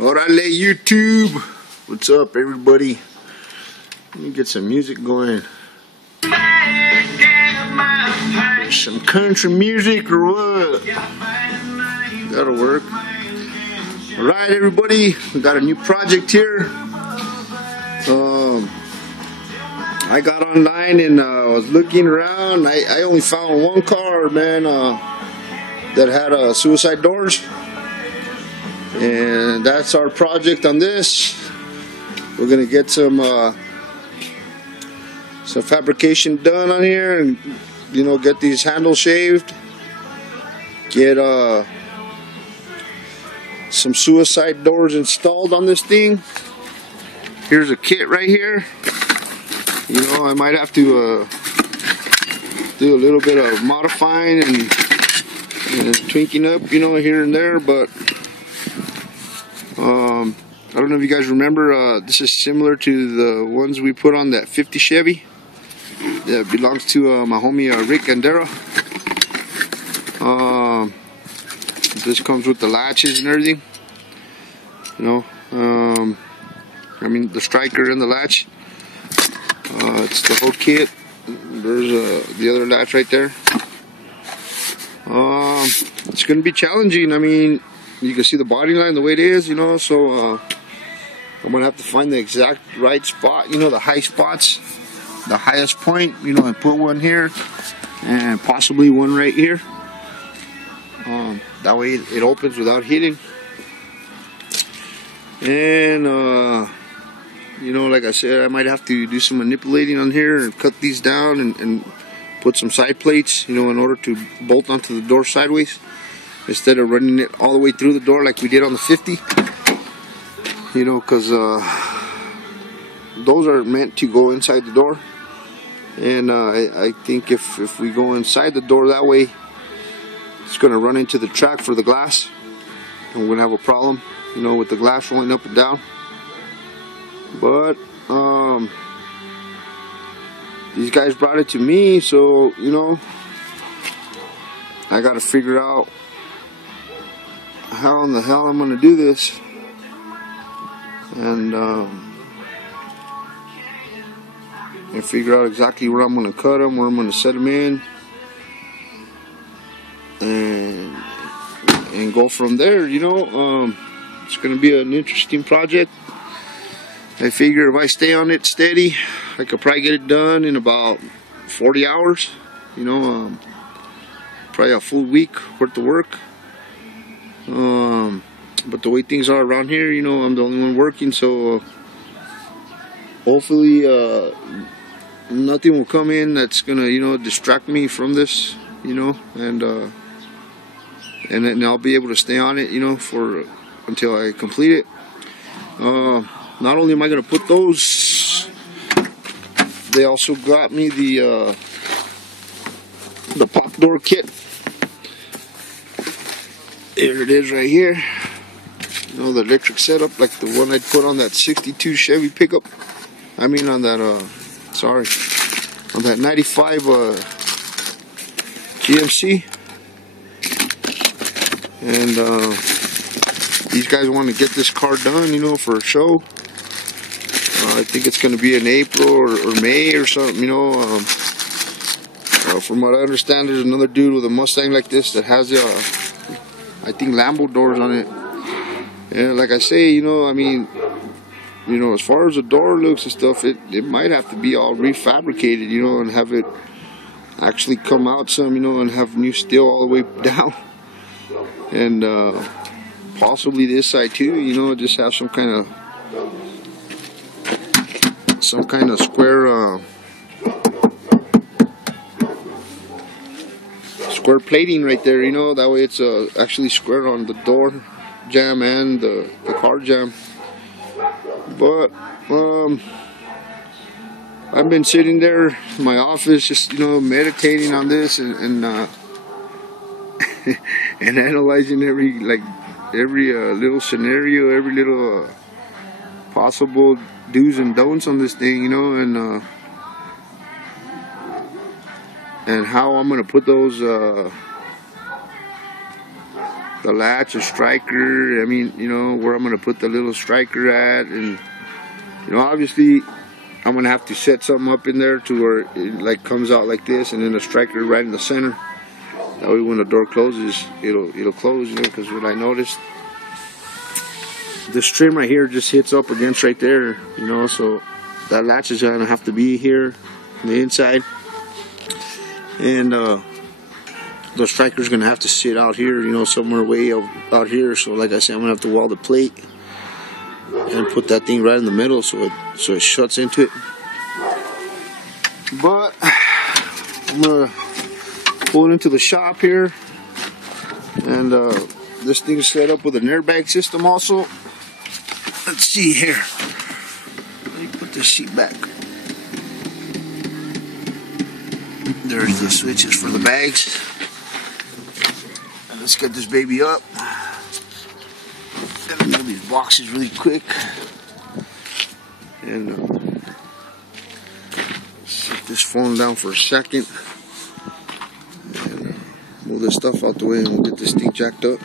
Orale YouTube, what's up everybody? Let me get some music going. Some country music or what? That'll work. Alright everybody, we got a new project here. I got online and I was looking around. I only found one car, man, that had suicide doors. And that's our project on this. We're gonna get some fabrication done on here, and get these handles shaved. Get some suicide doors installed on this thing. Here's a kit right here. I might have to do a little bit of modifying and tweaking up, here and there, but I don't know if you guys remember, this is similar to the ones we put on that 50 Chevy that belongs to my homie Rick Andera. This comes with the latches and everything, I mean the striker and the latch. It's the whole kit. There's the other latch right there. It's gonna be challenging. I mean, you can see the body line the way it is, so I'm gonna have to find the exact right spot, the high spots, the highest point, and put one here and possibly one right here. That way it opens without hitting. And like I said, I might have to do some manipulating on here and cut these down and put some side plates, in order to bolt onto the door sideways instead of running it all the way through the door like we did on the 50. Because those are meant to go inside the door, and I think if we go inside the door that way, it's going to run into the track for the glass, and we're going to have a problem, with the glass rolling up and down. But these guys brought it to me, so I got to figure out how in the hell I'm going to do this. And figure out exactly where I'm going to cut them, where I'm going to set them in, and go from there. It's going to be an interesting project. I figure if I stay on it steady, I could probably get it done in about 40 hours. Probably a full week worth of work. But the way things are around here, I'm the only one working, so hopefully nothing will come in that's gonna distract me from this, and then I'll be able to stay on it, for until I complete it. Not only am I gonna put those, they also got me the pop door kit. There it is right here. The electric setup, like the one I put on that 62 Chevy pickup. I mean on that, on that 95 GMC. And these guys want to get this car done, for a show. I think it's going to be in April or May or something, from what I understand, there's another dude with a Mustang like this that has I think Lambo doors on it. Yeah, like I say, I mean, as far as the door looks and stuff, it might have to be all refabricated, and have it actually come out some, and have new steel all the way down, and possibly this side too, just have some kind of square square plating right there, that way it's actually square on the door jam and the car jam. But I've been sitting there in my office just meditating on this and and analyzing every little scenario, every little possible do's and don'ts on this thing, and how I'm gonna put those the latch, a striker. I mean, you know, where I'm gonna put the little striker at, and you know, obviously I'm gonna have to set something up in there to where it like comes out like this, and then the striker right in the center. That way, when the door closes, it'll close. You know, because what I noticed, this trim right here just hits up against right there. You know, so that latch is gonna have to be here on the inside, and the striker's gonna have to sit out here, you know, somewhere way out here. So like I said, I'm gonna have to weld the plate and put that thing right in the middle so it shuts into it. But I'm gonna pull it into the shop here, and this thing's set up with an airbag system also. Let's see here. Let me put this seat back. There's the switches for the bags. Let's get this baby up. Let me move these boxes really quick. And set this phone down for a second. And move this stuff out the way, and we'll get this thing jacked up.